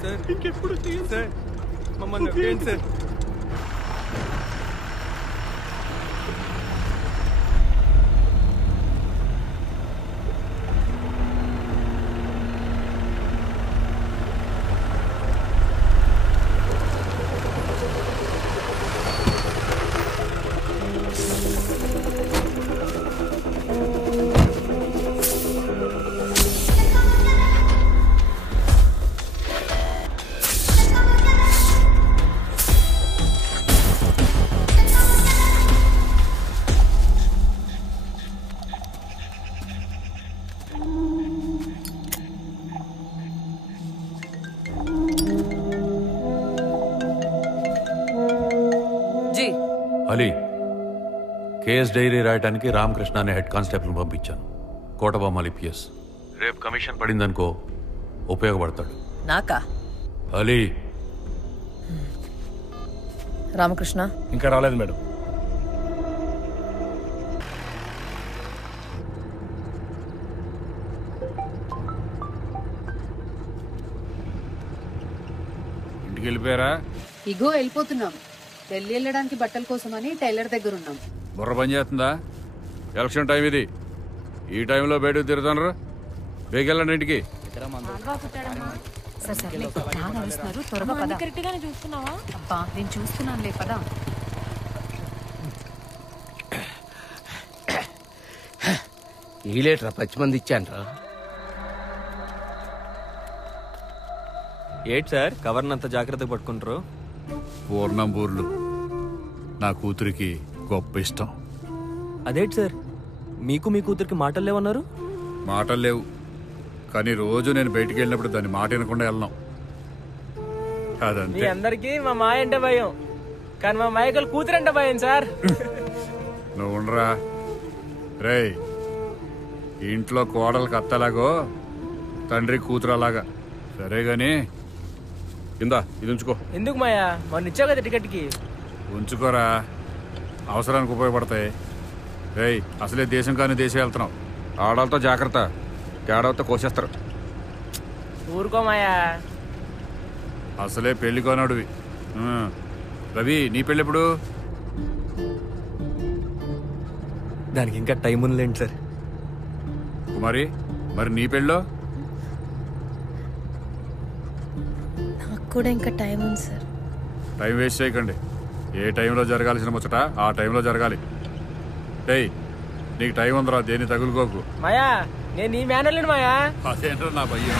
Sir ఇంకెప్పుడు sir మమ్మల్ని ఏంటి సార్? అలీ, కేఎస్ డైరీ రాయటానికి రామకృష్ణ అనే హెడ్ కానిస్టేబుల్ని పంపించాను. కోటబొమ్మాలి పిఎస్. రేపు కమిషన్ పడిందనుకో ఉపయోగపడతాడు. నాకా? అలీ. రామకృష్ణ ఇంకా రాలేదు మేడం. ఇంటికి వెళ్ళిపోయారా? ఇగో వెళ్ళిపోతున్నాం. ఢిల్లీ వెళ్ళడానికి బట్టల కోసమని టైలర్ దగ్గర ఉన్నాం. బుర్ర పని చేస్తుందా? ఎలక్షన్ టైం ఇది. ఈ టైంలో బయటకు తిరుగుతున్నారు. బేగెళ్ళండి ఇంటికి. నేను చూస్తున్నానులే పదా. ఈ లీటర్ 10 మంది ఇచ్చాన్రా. ఏంటి సార్ కవర్నంత జాగ్రత్తగా పట్టుకుంటారు? పూర్ణంబూర్లు నా కూతురికి గొప్ప ఇష్టం. అదేంటి సార్ మీకు మీ కూతురికి మాటలు లేవన్నారు? మాటలు లేవు, కానీ రోజు నేను బయటికి వెళ్ళినప్పుడు దాన్ని మాట వినకుండా వెళ్ళను. అదంతే. మీ అందరికి మా మాయ అంటే భయం, కానీ మా మాయకలు కూతురు అంటే భయం సార్. నువ్వు ఉండరా రేయ్. ఇంట్లో కోడలకు అత్తలాగో తండ్రి కూతురు అలాగా. సరే గాని ఇందా ఇది ఉంచుకో. ఎందుకు మాయా? మొన్న ఇచ్చావు కదా టికెట్కి. ఉంచుకోరా, అవసరానికి ఉపయోగపడతాయి. రేయ్ అసలే దేశం కానీ దేశం వెళ్తున్నావు. ఆడాలతో జాగ్రత్త, తేడాతో కోసేస్తారు. ఊరుకో మాయా. అసలే పెళ్లి కోనాడువి. రవి నీ పెళ్ళెప్పుడు? దానికి ఇంకా టైం ఉందిలేండి సార్. కుమారి మరి నీ పెళ్ళో? నాకు కూడా ఇంకా టైం ఉంది సార్. టైం వేస్ట్ చేయకండి. ఏ టైంలో జరగాల్సిన ముచ్చట ఆ టైంలో జరగాలి. డేయ్ నీకు టైం ఉందిరా, దేన్ని తగులుకోకు. మాయా నేను నీ మేనల్ని మాయా. అదేంట్రా నా భయ్య.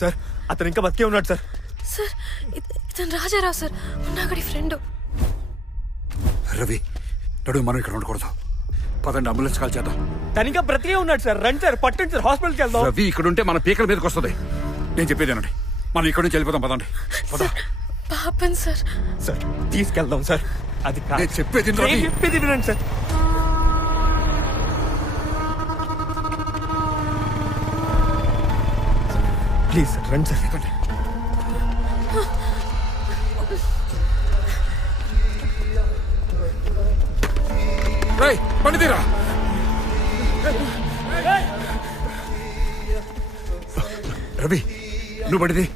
సార్ అతను ఇంకా బతికే ఉన్నాడు సార్. సార్ ఇతను రాజారావు సార్, ఉన్నాగడి ఫ్రెండ్. రవి నడువు, మనం ఇక్కడ ఉండకూడదు. పదండి అంబులెన్స్ కాల్ చేద్దాం. తను ఇంకా బ్రతికే ఉన్నాడు సార్. రండి సార్, పట్టండి సార్, హాస్పిటల్కి వెళ్దాం. రవి ఇక్కడ ఉంటే మన పీకల మీదకి వస్తుంది. నేను చెప్పేదేనండి, మనం ఇక్కడ నుంచి వెళ్ళిపోదాం. పదండి పాపం సార్. సార్ తీసుకెళ్దాం సార్. అది నేను చెప్పేది చెప్పేది వినండి సార్. ప్లీజ్ సార్ రండి సార్. చెప్పండి. పండితీరా రవి, నువ్వు పడిది.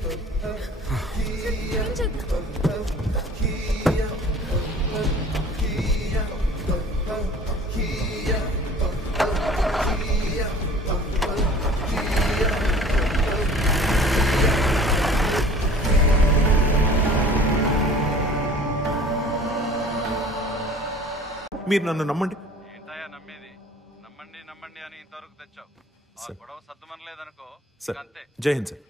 మీరు నన్ను నమ్మండి, వచ్చావు సరే. గొడవ సర్దుమనలేదనుకో సార్ అంతే. జై హింద్ సార్.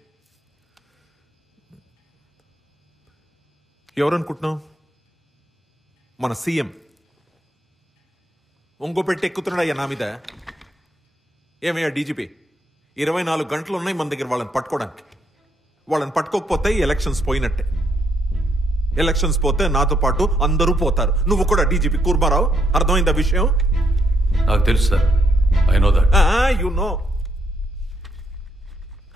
ఎవరనుకుంటున్నావు? మన సీఎం ఒంగో పెట్టి ఎక్కుతున్నాడయ్యా నా మీద. ఏమయ్యా డీజీపీ, 24 గంటలు ఉన్నాయి మన దగ్గర వాళ్ళని పట్టుకోవడానికి. వాళ్ళని పట్టుకోకపోతే ఎలక్షన్స్ పోయినట్టే. ఎలక్షన్స్ పోతే నాతో పాటు అందరూ పోతారు. నువ్వు కూడా డీజీపీ కూర్మారావు. అర్థమైందా విషయం? నాకు తెలుసు sir, I know that. You know.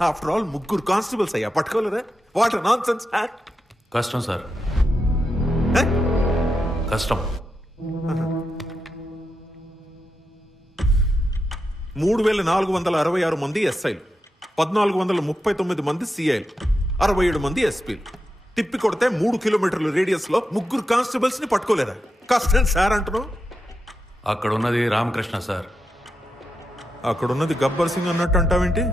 After all ముగ్గురు కానిస్టేబుల్స్ అయ్యా, పట్టుకోలేరా? వాట్ నాన్ సెన్స్. కష్టం సార్, కష్టం. 3,466 మంది ఎస్ఐలు, 1,439 మంది సిఐలు, 67 మంది ఎస్పీలు. తిప్పి కొడితే 3 కిలోమీటర్ల రేడియస్ లో ముగ్గురు కానిస్టేబుల్స్ ని పట్టుకోలేరా? కష్టం సార్ అంటున్నావు. అక్కడ ఉన్నది రామకృష్ణ సార్. అక్కడున్నది గబ్బర్ సింగ్ అన్నట్టు అంటావేంటి?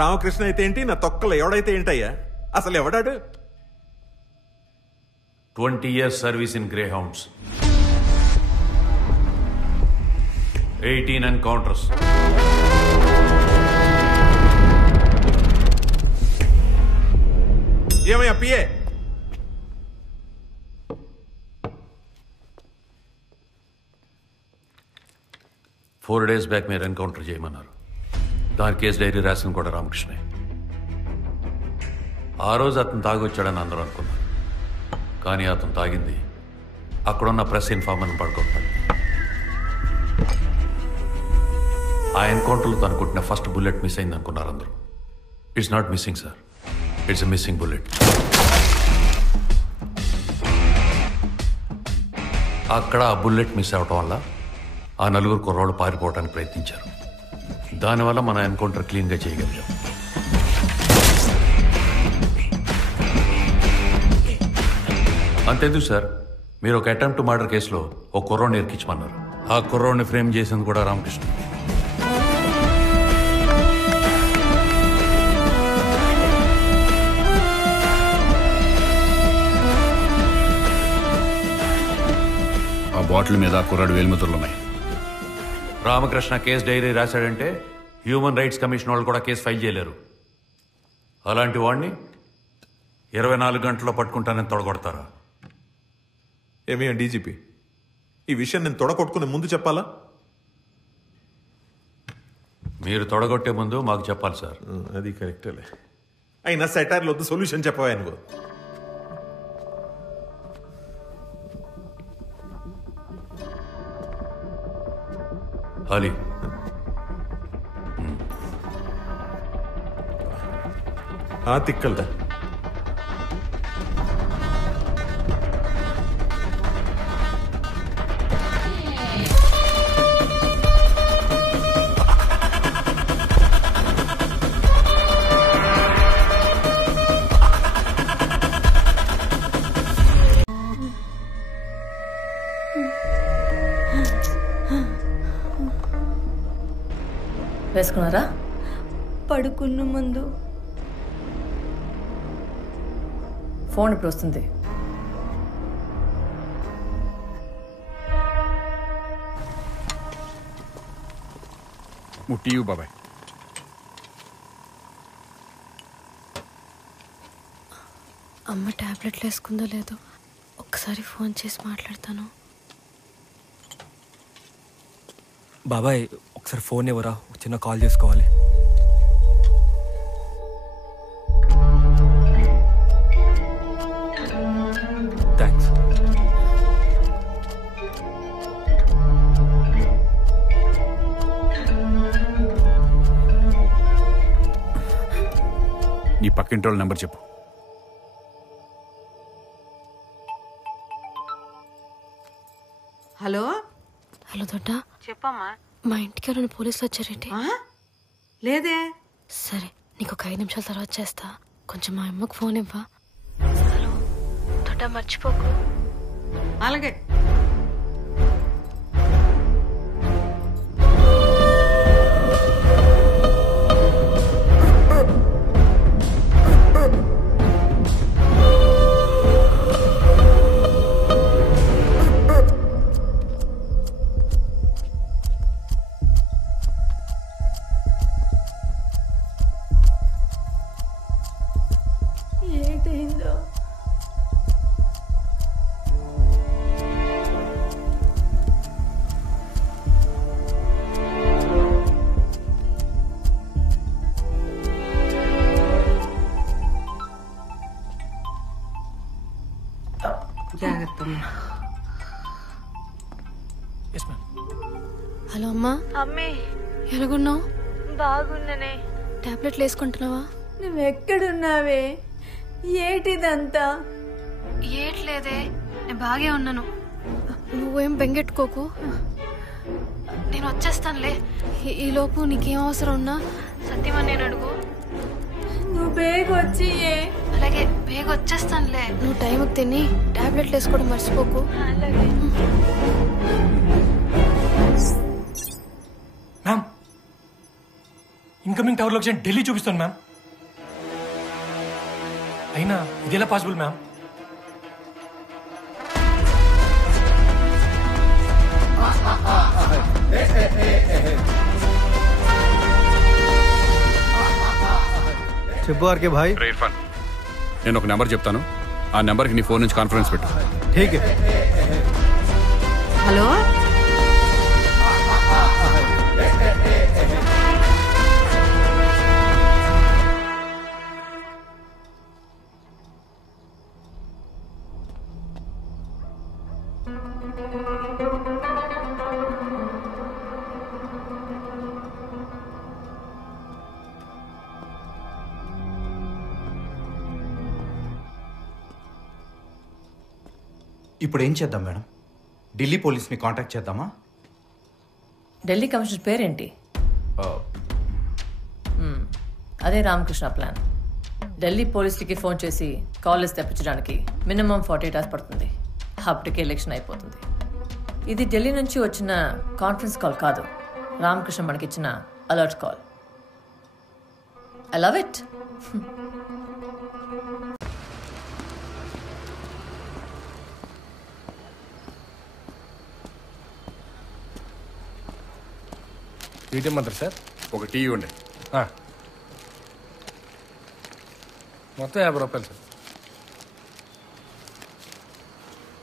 రామకృష్ణ అయితే ఏంటి, నా తొక్కలు ఎవడైతే ఏంటయ్యా? అసలు ఎవడాడు? 20 years service in Greyhounds, 18 encounters. ఏమయ్యా పిఏ? ఫోర్ డేస్ బ్యాక్ మీరు ఎన్కౌంటర్ చేయమన్నారు. దాని కేసు డైరీ రాసిన కూడా రామకృష్ణే. ఆ రోజు అతను తాగొచ్చాడని అందరూ అనుకున్నారు, కానీ అతను తాగింది అక్కడున్న ప్రెస్ ఇన్ఫార్మర్ని పడుకుంటాడు. ఆ ఎన్కౌంటర్లో తను కొట్టిన ఫస్ట్ బుల్లెట్ మిస్ అయింది అనుకున్నారు అందరూ. It's not missing sir, it's a missing bullet. అక్కడ ఆ బుల్లెట్ మిస్ అవటం వల్ల ఆ నలుగురు కుర్రోళ్ళు పారిపోవడానికి ప్రయత్నించారు. దానివల్ల మన ఎన్కౌంటర్ క్లీన్గా చేయగలిగాం. అంతెందుకు సార్, మీరు ఒక అటెంప్ట్ మర్డర్ కేసులో ఒక కుర్రోడ్ని ఇరికించమన్నారు. ఆ కుర్రోడ్ని ఫ్రేమ్ చేసింది కూడా రామకృష్ణ. ఆ బాటిల్ మీద కుర్రాడు వేలిముద్రలు ఉన్నాయి. రామకృష్ణ కేసు డైరీ రాశాడంటే హ్యూమన్ రైట్స్ కమిషన్ వాళ్ళు కూడా కేసు ఫైల్ చేయలేరు. అలాంటి వాడిని 24 గంటల్లో పట్టుకుంటానని తొడగొడతారా? ఏమయ్యా డీజీపీ, ఈ విషయం నేను తొడగొట్టుకునే ముందు చెప్పాలా? మీరు తొడగొట్టే ముందు మాకు చెప్పాలి సార్. అది కరెక్టేలే. అయినా సెటైర్లు వద్దు, సొల్యూషన్ చెప్పవా నువ్వు. అలీ, తిక్కల్దా వేసుకున్నారా? పడుకున్న ముందు. ఫోన్ ఇప్పుడు వస్తుంది. ముట్టియు బాబాయ్. అమ్మ టాబ్లెట్లు వేసుకుందో లేదో ఒకసారి ఫోన్ చేసి మాట్లాడతాను. బాబాయ్ ఒకసారి ఫోన్ ఇవ్వరా, ఒక చిన్న కాల్ చేసుకోవాలి. థ్యాంక్స్. నీ పక్కింటి వాళ్ళ నెంబర్ చెప్పు. హలో హలో దొడ్డ, చెప్పమ్మా. మా ఇంటికి ఎవరైనా పోలీసులు వచ్చారేంటి? లేదే. సరే, నీకు ఒక 5 నిమిషాల తర్వాత చేస్తా. కొంచెం మా అమ్మకు ఫోన్ ఇవ్వా. హలో దొడ్డ, మర్చిపోకు. అలాగే. హలో అమ్మా. అమ్మే ఎలాగున్నావు? బాగున్ననే. టాబ్లెట్లు వేసుకుంటున్నావా? నువ్వెక్కడున్నావే? ఏటిదంతా? ఏట్లేదే, నేను బాగే ఉన్నాను. నువ్వేం బెంగెట్టుకోకు, నేను వచ్చేస్తానులే. ఈలోపు నీకేం అవసరం ఉన్నా సత్యమని నేను అడుగు. నువ్వు బేగ వచ్చి. అలాగే బేగ వచ్చేస్తానులే. నువ్వు టైంకి తిని టాబ్లెట్లు వేసుకోవడం మర్చిపోకు. అలాగే. Ma'am, incoming tower location Delhi చూపిస్తాను మ్యామ్. అయినా ఇది ఎలా పాసిబుల్ మ్యామ్? చెప్పు ఆర్కే భాయ్. ఇర్ఫాన్, నేను ఒక నెంబర్ చెప్తాను, ఆ నెంబర్కి నీ ఫోన్ నుంచి కాన్ఫరెన్స్ పెట్టు. ठीक है. హలో, ఇప్పుడు ఏం చేద్దాం మేడం? ఢిల్లీ పోలీస్ని కాంటాక్ట్ చేద్దామా? ఢిల్లీ కమిషనర్ పేరేంటి? అదే రామకృష్ణ ప్లాన్. ఢిల్లీ పోలీసులకి ఫోన్ చేసి కాలేజ్ తెప్పించడానికి మినిమం 48 hours పడుతుంది. అప్పటికే ఎలక్షన్ అయిపోతుంది. ఇది ఢిల్లీ నుంచి వచ్చిన కాన్ఫరెన్స్ కాల్ కాదు, రామకృష్ణ మనకిచ్చిన alert call. I love it. ఏమంటారు సార్? ఒక టీ ఇవ్వండి. మొత్తం 50 రూపాయలు సార్.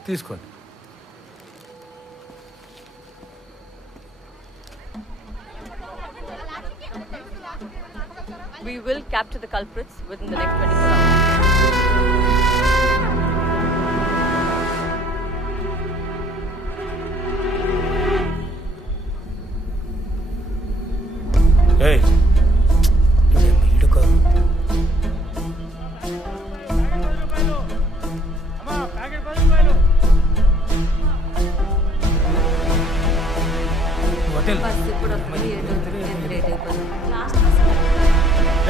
తీసుకోండి. We will capture the culprits within the next 24 hours.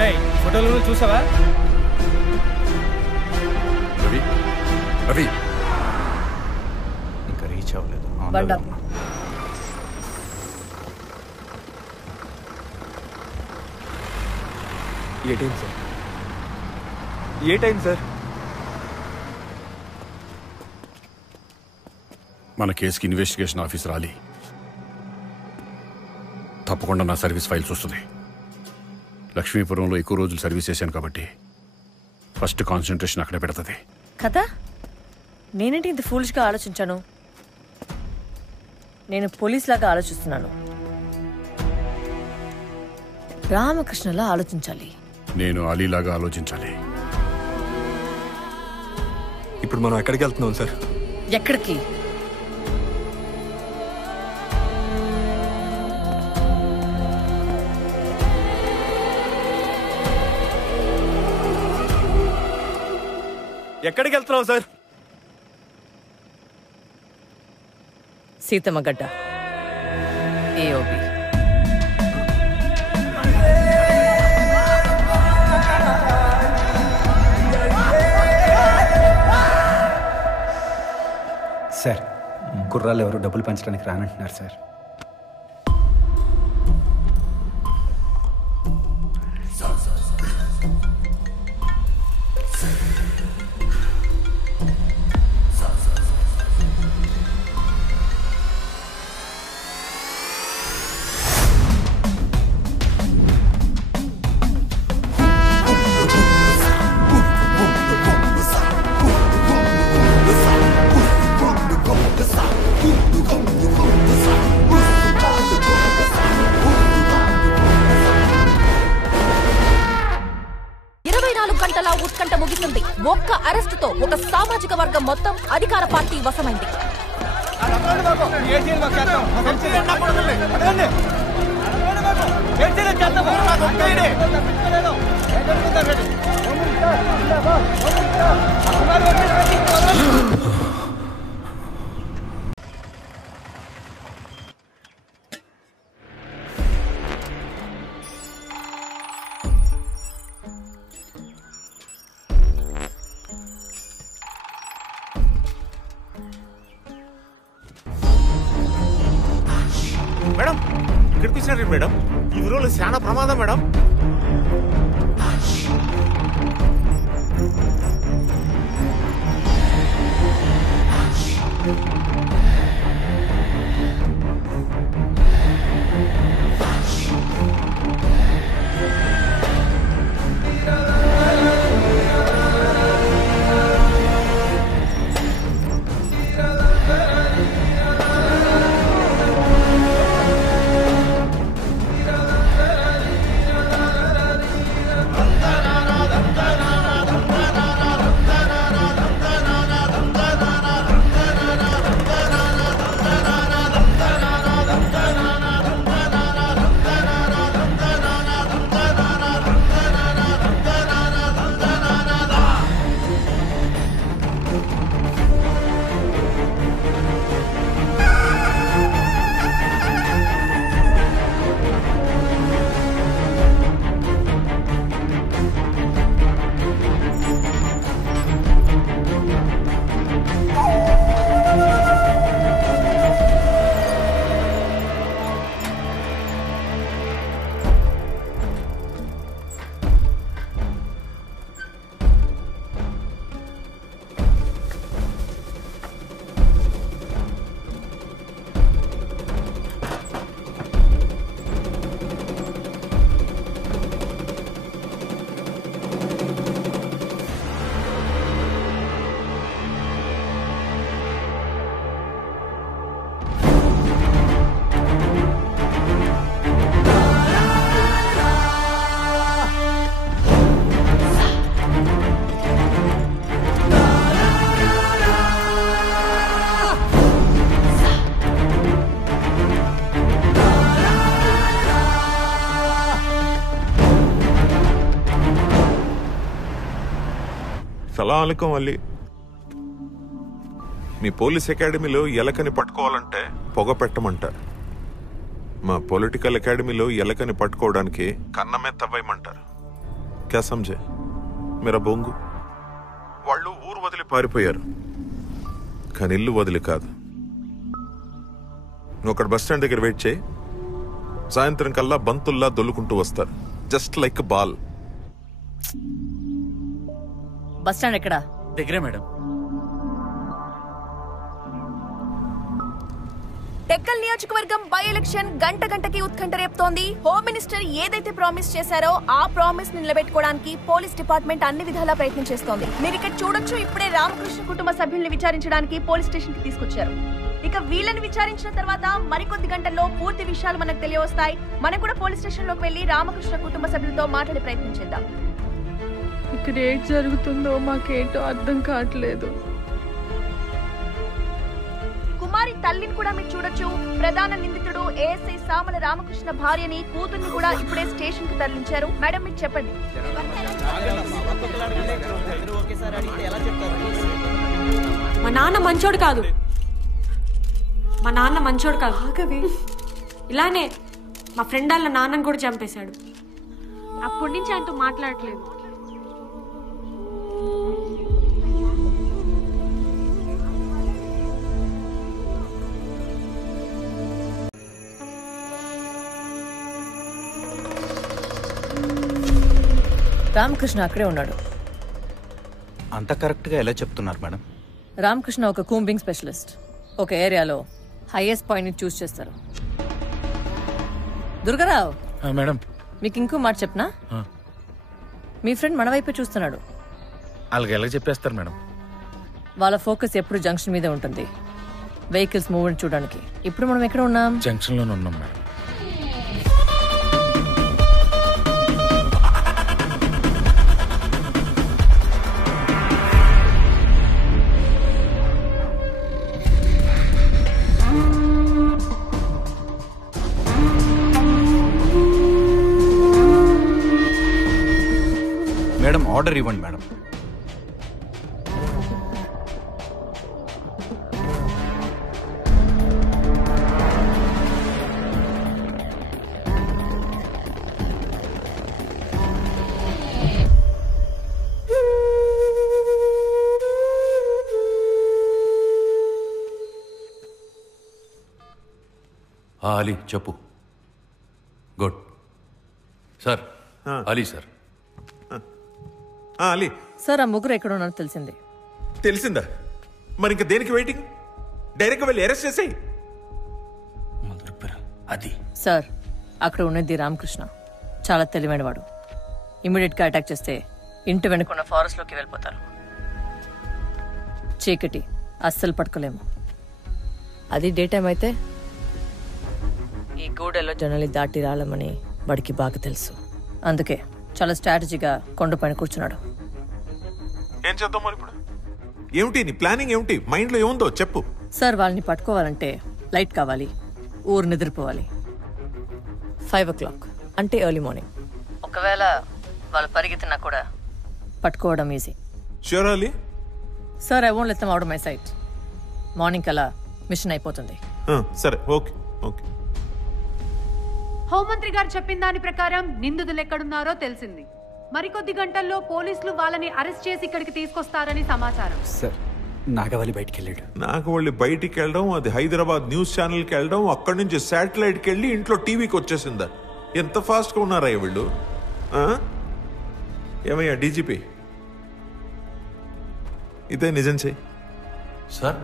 ఏయ్, ఫోటోలు చూసావా? రవి, రవి, ఇంకా రీచ్ అవ్వలేదు. బండ ఏ టైం సార్? ఏ టైం సార్? మన కేసుకి ఇన్వెస్టిగేషన్ ఆఫీసర్ అలీ తప్పకుండా నా సర్వీస్ ఫైల్స్ వస్తుంది. లక్ష్మీపురంలో ఎక్కువ రోజులు సర్వీస్ చేశాను కాబట్టి ఫస్ట్ కాన్సన్ట్రేషన్ అక్కడే పెడుతుంది. కదా, నేనేంటి ఇంత ఫూలిష్గా ఆలోచించాను? నేను పోలీస్ లాగా ఆలోచిస్తున్నాను, రామకృష్ణలా ఆలోచించాలి. నేను అలీలాగా ఆలోచించాలి. ఇప్పుడు మనం ఎక్కడికి వెళ్తున్నాం సార్? ఎక్కడికి? ఎక్కడికి వెళ్తున్నాం సార్? సీతమ్మగడ్డ, ఏఓబి. సార్, కుర్రాళ్ళు ఎవరు డబ్బులు పంచడానికి రానంటున్నారు సార్. ఒక్క అరెస్టుతో ఒక సామాజిక వర్గం మొత్తం అధికార పార్టీ వశమైంది. మేడం ఇక్కడికి వచ్చినారు మేడం. ఈ ఊరిలో చాలా ప్రమాదం మేడం. సలాంకం అల్లి. మీ పోలీస్ అకాడమీలో ఎలకని పట్టుకోవాలంటే పొగ పెట్టమంటారు. మా పొలిటికల్ అకాడమీలో ఎలకని పట్టుకోవడానికి కన్నమే తవ్వేయమంటారు. క్యా సమझे మేరా బొంగు? వాళ్ళు ఊరు వదిలి పారిపోయారు, కానీ ఇల్లు వదిలి కాదు. నువ్వు అక్కడ బస్ స్టాండ్ దగ్గర వెయిట్ చేయి. సాయంత్రం కల్లా బంతుల్లా దొల్లుకుంటూ వస్తారు, just like ball. Bus stand ఎక్కడా? దగ్గరే మేడం. టెక్కల్ నియోజకవర్గం బై ఎలక్షన్ గంటకి ఉత్కంఠ రేపుతోంది. హోమ్ మినిస్టర్ ఏదైతే ప్రామిస్ చేశారో ఆ ప్రామిస్ ని నిలబెట్టుకోవడానికి పోలీస్ డిపార్ట్మెంట్ అన్ని విధాలా ప్రయత్నం చేస్తోంది. మీరు ఇక్కడ చూడొచ్చు, ఇప్పుడే రామకృష్ణ కుటుంబ సభ్యుల్ని విచారించడానికి పోలీస్ స్టేషన్ కి తీసుకొచ్చారు. ఇక వీళ్ళని విచారించిన తర్వాత మరికొద్ది గంటల్లో పూర్తి విషయాలు మనకు తెలియవస్తాయి. మనం కూడా పోలీస్ స్టేషన్ లోకి వెళ్లి రామకృష్ణ కుటుంబ సభ్యులతో మాట్లాడే ప్రయత్నం చేద్దాం. ఇక్కడ ఏంటి జరుగుతుందో మాకేంటో అర్థం కావట్లేదు. కుమారి తల్లిని కూడా మీరు చూడొచ్చు. ప్రధాన నిందితుడు ఏఎస్ఐ సామల రామకృష్ణ భార్యని, కూతుర్ని కూడా ఇప్పుడే స్టేషన్ కు తరలించారు. మేడం మీరు చెప్పండి. మా నాన్న మంచోడు కాదు. మా నాన్న మంచోడు కాదు. ఇలానే మా ఫ్రెండ్ వాళ్ళ నాన్నని కూడా చంపేశాడు. అప్పటి నుంచి ఆయనతో మాట్లాడట్లేదు. రామకృష్ణ అక్కడే ఉన్నాడు. అంత కరెక్ట్గా ఎలా చెప్తున్నారు మేడం? రామకృష్ణ ఒక కూంబింగ్ స్పెషలిస్ట్. ఒక ఏరియాలో హైయెస్ట్ పాయింట్ ని చూస్ చేస్తారు. దుర్గారావు మేడం, మీకు ఇంకో మాట చెప్పనా? మీ ఫ్రెండ్ మన వైపే చూస్తున్నాడు. అలాగే ఎలా చెప్పేస్తారు మేడం? వాళ్ళ ఫోకస్ ఎప్పుడు జంక్షన్ మీదే ఉంటుంది, వెహికల్స్ మూవ్మెంట్ చూడడానికి. ఇప్పుడు మనం ఎక్కడ ఉన్నాం? జంక్షన్ లోనే ఉన్నాం మేడం. ఆర్డర్ ఇవ్వండి మేడం. అలీ చెప్పు. Good sir. Ali sir. Ali sir, ఆ ముగ్గురు ఎక్కడ ఉన్నారో తెలిసింది. తెలిసిందా? మరి ఇంకా దేనికి వెయిటింగ్? డైరెక్ట్గా వెళ్ళి అరెస్ట్ చేసేయి. అది సార్, అక్కడ ఉన్నది రామకృష్ణ. చాలా తెలివైనవాడు. ఇమీడియట్గా అటాక్ చేస్తే ఇంటి వెనుకున్న ఫారెస్ట్లోకి వెళ్ళిపోతారు. చీకటి, అస్సలు పట్టుకోలేము. అది డే టైం అయితే ఈ గూడెల్లో జనాల్ని దాటి రాలమని వాడికి బాగా తెలుసు. అందుకే చాలా స్ట్రాటజీగా కొండపైన కూర్చున్నాడు. ఏం చేద్దాం మరి ఇప్పుడు? ఏమిటి నీ ప్లానింగ్? ఏమిటి మైండ్లో ఏముందో చెప్పు. సార్, వాళ్ళని పట్టుకోవాలంటే లైట్ కావాలి, ఊరు నిద్రపోవాలి. 5 o'clock అంటే ఎర్లీ మార్నింగ్. ఒకవేళ వాళ్ళు పరిగెత్తినా కూడా పట్టుకోవడం easy. Sure Ali? Sir, I won't let them out of my sight. Morning కల్లా మిషన్ అయిపోతుంది. సరే, ఓకే ఓకే. హోంమంత్రి గారు చెప్పిన దాని ప్రకారం నిందితులు ఎక్కడున్నారో తెలిసింది. మరికొద్ది గంటల్లో పోలీసులు వాళ్ళని అరెస్ట్ చేసి ఇక్కడికి తీసుకొస్తారని సమాచారం. సార్, నాగవల్లి బయటికి వెళ్ళాడు. నాగవల్లి బయటికి వెళ్ళడం, అది హైదరాబాద్ న్యూస్ ఛానల్కి వెళ్ళడం, అక్కడి నుంచి శాటిలైట్కి వెళ్ళి ఇంట్లో టీవీకి వచ్చేసిందా? ఎంత ఫాస్ట్గా ఉన్నారా వీళ్ళు? ఏమయ్యా డీజీపీ, ఇదే నిజం చెయ్యి. సార్,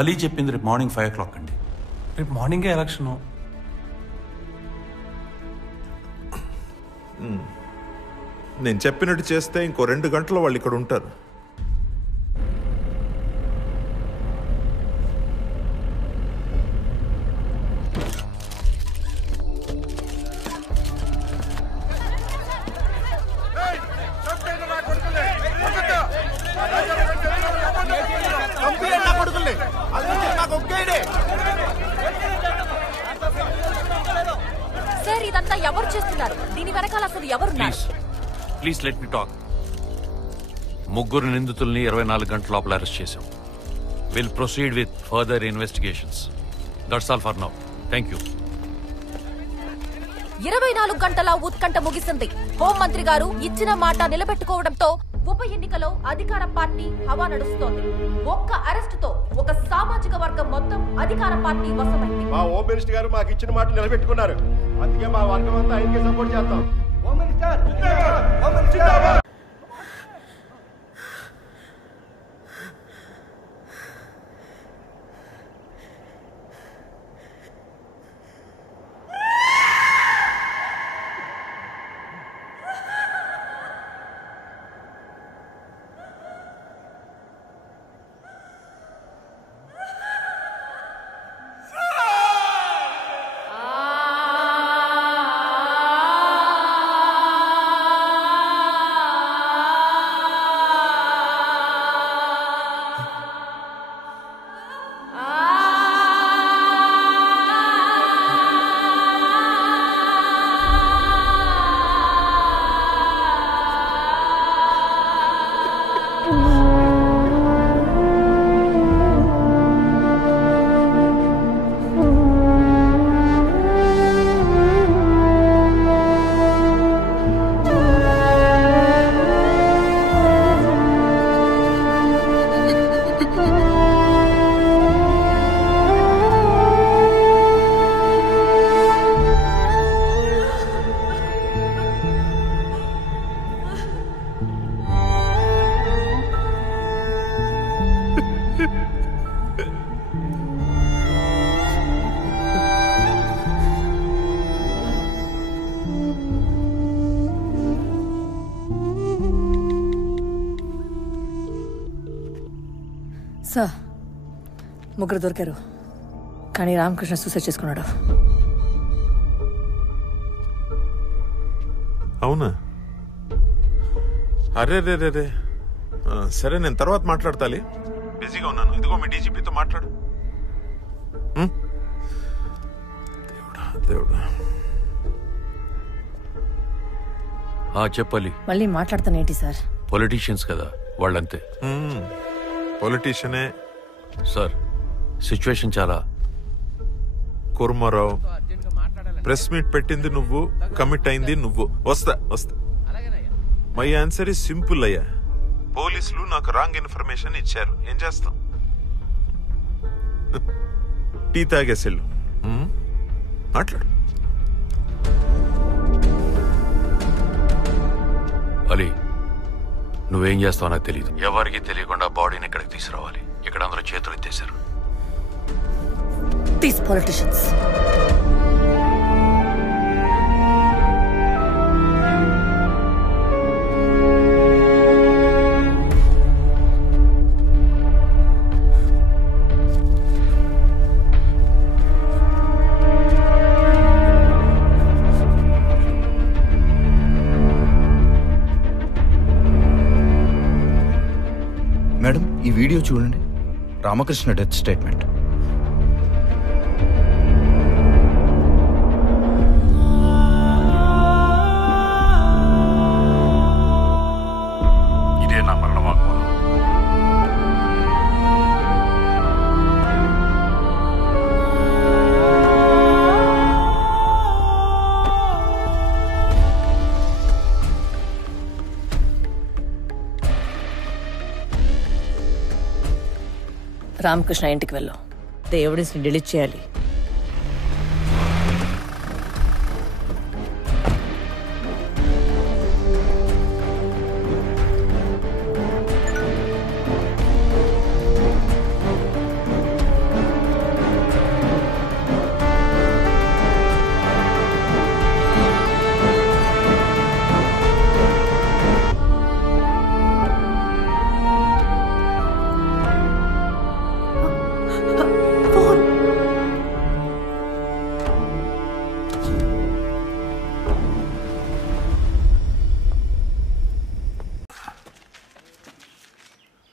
అలీ చెప్పింది రేపు మార్నింగ్ 5 o'clock అండి. రేపు మార్నింగే ఎలక్షన్. నేను చెప్పినట్టు చేస్తే ఇంకో 2 గంటలు వాళ్ళు ఇక్కడ ఉంటారు. సార్, ఇదంతా ఎవరు చేస్తున్నారు? దీని వెనకాల అసలు ఎవరున్నారు? Please let me talk. ముగ్గురు నిందితుల్ని 24 గంటల లోపల అరెస్ట్ చేశాం. Will proceed with further investigations. That's all for now. Thank you. 24 గంటల ఉత్కంఠ ముగిసింది. హోంమంత్రి గారు ఇచ్చిన మాట నిలబెట్టుకోవడంతో ఉప ఎన్నికలో అధికార పార్టీ హవా నడుస్తోంది. ఒక్క అరెస్టుతో ఒక సామాజిక వర్గం మొత్తం అధికార పార్టీ వశమైంది. మా హోమ్ మినిస్టర్ గారు మాకు ఇచ్చిన మాట నిలబెట్టుకున్నారు. అందుకే మా వర్గం అంతా ఆయనకే సపోర్ట్ చేస్తాం. హోమ్ మినిస్టర్ జిందాబాద్! హోమ్ మినిస్టర్ జిందాబాద్! సార్, ముగ్గురు దొరికారు, కానీ రామకృష్ణ సూసైడ్ చేసుకున్నాడు. అవునా? అరే రే రే రే. సరే, నేను తర్వాత మాట్లాడతాలి. బిజీగా ఉన్నాను. ఇదిగో మీ డీజీపీతో మాట్లాడు. దేవుడా దేవుడా. చెప్పాలి. మళ్ళీ మాట్లాడతానేంటి సార్? పొలిటీషియన్స్ కదా వాళ్ళంతే. పొలిటీషియనే సార్. సిచ్యువేషన్ చాలా. కుర్మారావు, ప్రెస్ మీట్ పెట్టింది నువ్వు, కమిట్ అయింది నువ్వు. వస్తా. మై ఆన్సర్ ఇస్ సింపుల్ అయ్యా. పోలీసులు నాకు రాంగ్ ఇన్ఫర్మేషన్ ఇచ్చారు, ఏం చేస్తాం? టీ తాగేసెళ్ళు. మాట్లాడు. అలీ, నువ్వేం చేస్తావో నాకు తెలియదు. ఎవరికి తెలియకుండా బాడీని ఇక్కడికి తీసుకురావాలి. ఇక్కడ అందరూ చేతులు ఎత్తేశారు. These politicians. మేడం, ఈ వీడియో చూడండి. Ramakrishna death statement. ఇదే నా మరణవాగ్మూలం. రామకృష్ణ ఇంటికి వెళ్ళు. ఎవిడెన్స్ ని డిలీట్ చేయాలి.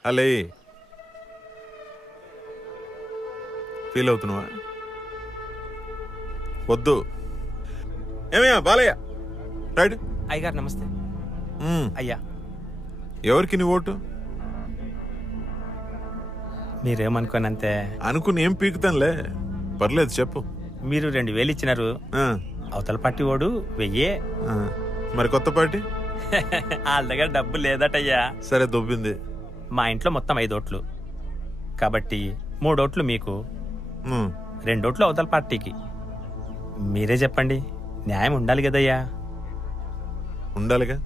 అలే, ఫీల్ అవుతున్నావా? వద్దు. ఏమయ్యా బాలయ్య, రైట్. అయ్యగారు నమస్తే. అయ్యా, ఎవరికి నీ ఓటు? మీరేమనుకోనంతే. అనుకుని ఏం పీకుతానులే, పర్లేదు చెప్పు. మీరు 2000 ఇచ్చినారు, అవతల పార్టీ ఓడు 1000. మరి కొత్త పార్టీ? వాళ్ళ దగ్గర డబ్బు లేదటయ్యా. సరే, దొబ్బింది. మా ఇంట్లో మొత్తం 5 ఓట్లు కాబట్టి 3 ఓట్లు మీకు, 2 ఓట్లు అవతల పార్టీకి. మీరే చెప్పండి, న్యాయం ఉండాలి కదయ్యా. ఉండాలిగా.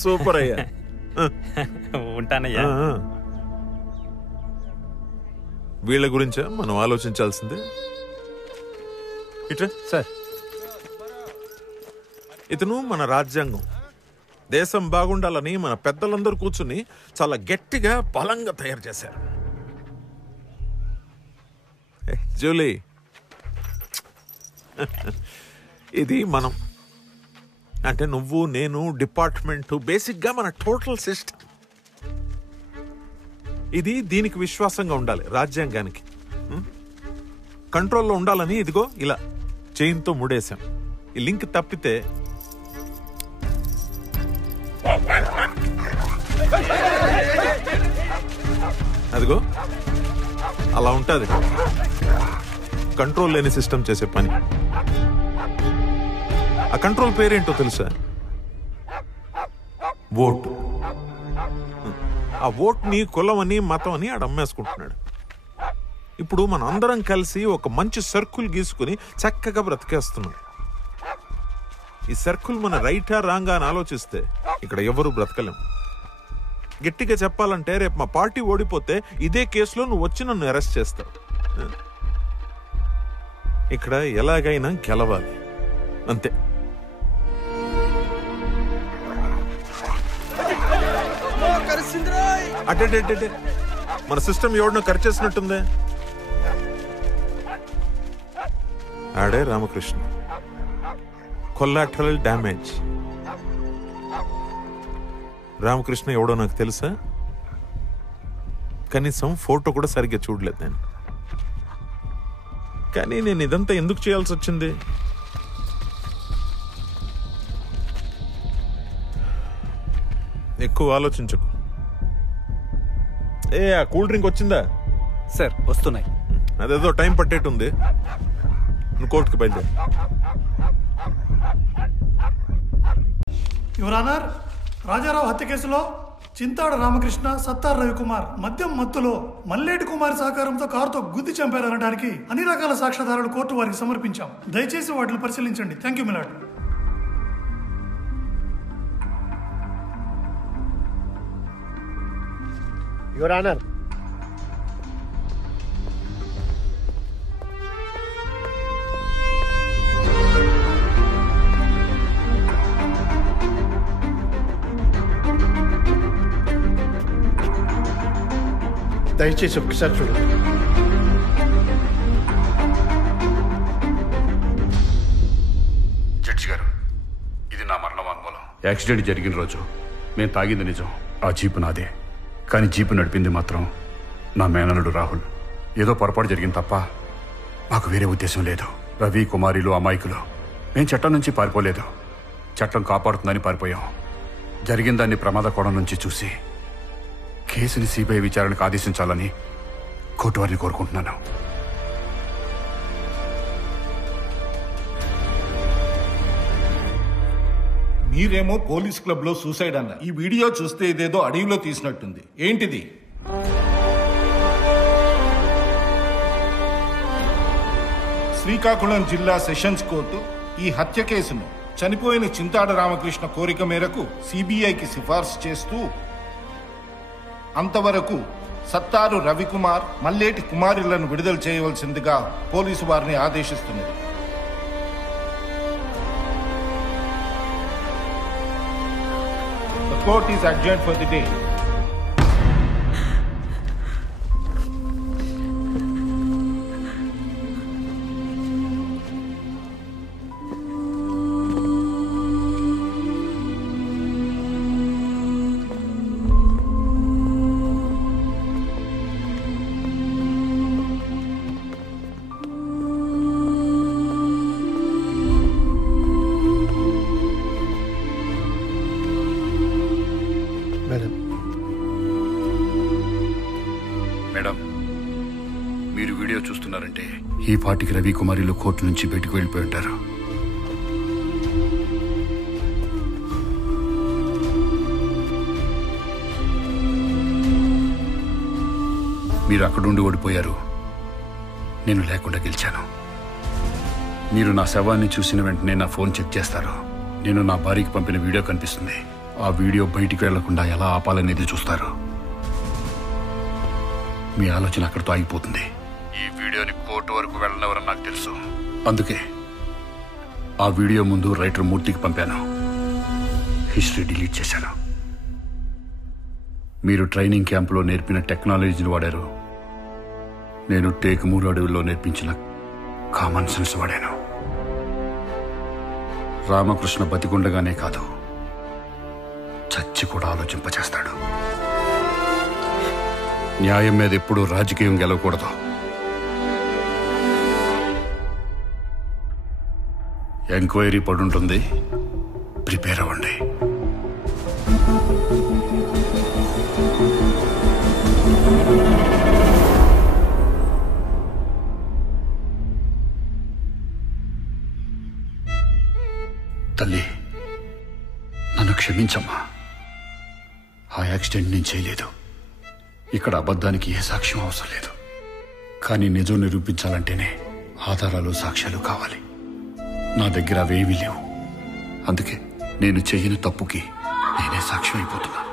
సూపర్ అయ్యా. ఉంటానయ్యా. వీళ్ళ గురించా మనం ఆలోచించాల్సిందే. ఇట్రా సార్. ఇతను మన రాజ్యాంగం. దేశం బాగుండాలని మన పెద్దలందరూ కూర్చుని చాలా గట్టిగా బలంగా తయారు చేశారు. జూలీ, ఇది మనం అంటే నువ్వు, నేను, డిపార్ట్మెంట్, బేసిక్గా మన టోటల్ సిస్టమ్. ఇది దీనికి విశ్వాసంగా ఉండాలి, రాజ్యాంగానికి కంట్రోల్లో ఉండాలని ఇదిగో ఇలా చైన్తో ముడేశాం. ఈ లింక్ తప్పితే అదిగో అలా ఉంటుంది. కంట్రోల్ లేని సిస్టమ్ చేసే పని. ఆ కంట్రోల్ పేరేంటో తెలుసా? ఓటు. ఆ ఓట్ని కులం అని, మతం అని ఆడ అమ్మేసుకుంటున్నాడు. ఇప్పుడు మన అందరం కలిసి ఒక మంచి సర్కిల్ గీసుకుని చక్కగా బ్రతికేస్తున్నాం. ఈ సర్కిల్ మన రైటా రాంగా అని ఆలోచిస్తే ఇక్కడ ఎవరు బ్రతకలేం. గట్టిగా చెప్పాలంటే రేపు మా పార్టీ ఓడిపోతే ఇదే కేసులో నువ్వు వచ్చి నన్ను అరెస్ట్ చేస్తావు. ఇక్కడ ఎలాగైనా గెలవాలి, అంతే. అటే మన సిస్టమ్ ఎవడనో ఖర్చేసినట్టుందే. ఆడే రామకృష్ణ. Collateral damage. రామకృష్ణ ఎవడో నాకు తెలుసా? కనీసం ఫోటో కూడా సరిగ్గా చూడలేదు నేను. కానీ నేను ఇదంతా ఎందుకు చేయాల్సి వచ్చింది? ఎక్కువ ఆలోచించకు. ఆ కూల్ డ్రింక్ వచ్చిందా? సార్ వస్తున్నాయి. అదేదో టైం పట్టేట్టుంది. నువ్వు కోర్టుకి బయలుదేరు. యువర్ ఆనర్, రాజారావు హత్య కేసులో చింతాడ రామకృష్ణ, సత్తార్ రవికుమార్ మద్యం మత్తులో మల్లేటి కుమారి సహకారంతో కారుతో గుద్ది చంపారనడానికి అన్ని రకాల సాక్ష్యాధారాలు కోర్టు వారికి సమర్పించాం. దయచేసి వాటిని పరిశీలించండి. Thank you my lord. Your honour, దయచేసి ఒక్కసారి చూడండి. జడ్జి గారు, ఇది నా మరణ వాంగ్మూలం. యాక్సిడెంట్ జరిగిన రోజు మేము తాగింది నిజం. ఆ జీపు నాదే, కానీ జీపు నడిపింది మాత్రం నా మేనల్లుడు రాహుల్. ఏదో పొరపాటు జరిగింది తప్ప మాకు వేరే ఉద్దేశం లేదు. రవి, కుమారిలు అమాయకులు. మేము చట్టం నుంచి పారిపోలేదు, చట్టం కాపాడుతుందని పారిపోయాం. జరిగిన దాన్ని ప్రమాద కోణం నుంచి చూసి కేసుని సిబిఐ విచారణకు ఆదేశించాలని కోర్టు వారిని కోరుకుంటున్నాను. మీరేమో పోలీస్ క్లబ్ లో సూసైడ్ అన్న. ఈ వీడియో చూస్తే ఇదేదో అడవిలో తీసినట్టుంది. ఏంటిది? శ్రీకాకుళం జిల్లా సెషన్స్ కోర్టు ఈ హత్య కేసును చనిపోయిన చింతాడ రామకృష్ణ కోరిక మేరకు సిబిఐకి సిఫార్సు చేస్తూ అంతవరకు సత్తారు రవికుమార్, మల్లేటి కుమారులను విడుదల చేయవలసిందిగా పోలీసు వారిని ఆదేశిస్తున్నది. The court is adjourned for the day. Madam, మీరు వీడియో చూస్తున్నారంటే ఈ పాటికి రవి కుమారిలు కోర్టు నుంచి బయటకు వెళ్ళిపోయి ఉంటారు. మీరు అక్కడుండి ఓడిపోయారు, నేను లేకుండా గెలిచాను. మీరు నా శవాన్ని చూసిన వెంటనే నా ఫోన్ చెక్ చేస్తారు. నేను నా భార్యకి పంపిన వీడియో కనిపిస్తుంది. ఆ వీడియో బయటికి వెళ్లకుండా ఎలా ఆపాలనేది చూస్తారు. మీ ఆలోచన అక్కడితో ఆగిపోతుంది. ఈ వీడియోని కోర్టు వరకు వెళ్ళనవరని నాకు తెలుసు. అందుకే ఆ వీడియో ముందు రైటర్ మూర్తికి పంపాను. హిస్టరీ డిలీట్ చేశాను. మీరు ట్రైనింగ్ క్యాంపులో నేర్పిన టెక్నాలజీని వాడారు. నేను టేక్ 3 అడవుల్లో నేర్పించిన కామన్ సెన్స్ వాడాను. రామకృష్ణ బతికుండగానే కాదు, చచ్చి కూడా ఆలోచింపచేస్తాడు. న్యాయం మీద ఎప్పుడూ రాజకీయం గెలవకూడదు. ఎంక్వైరీ పడుంటుంది, ప్రిపేర్ అవ్వండి. తల్లి, నన్ను క్షమించమ్మా. ఆ యాక్సిడెంట్ నేను చేయలేదు. ఇక్కడ అబద్ధానికి ఏ సాక్ష్యం అవసరం లేదు. కానీ నిజం నిరూపించాలంటేనే ఆధారాలు, సాక్ష్యాలు కావాలి. నా దగ్గర అవేవీ లేవు. అందుకే నేను చేయని తప్పుకి నేనే సాక్ష్యం అయిపోతున్నా.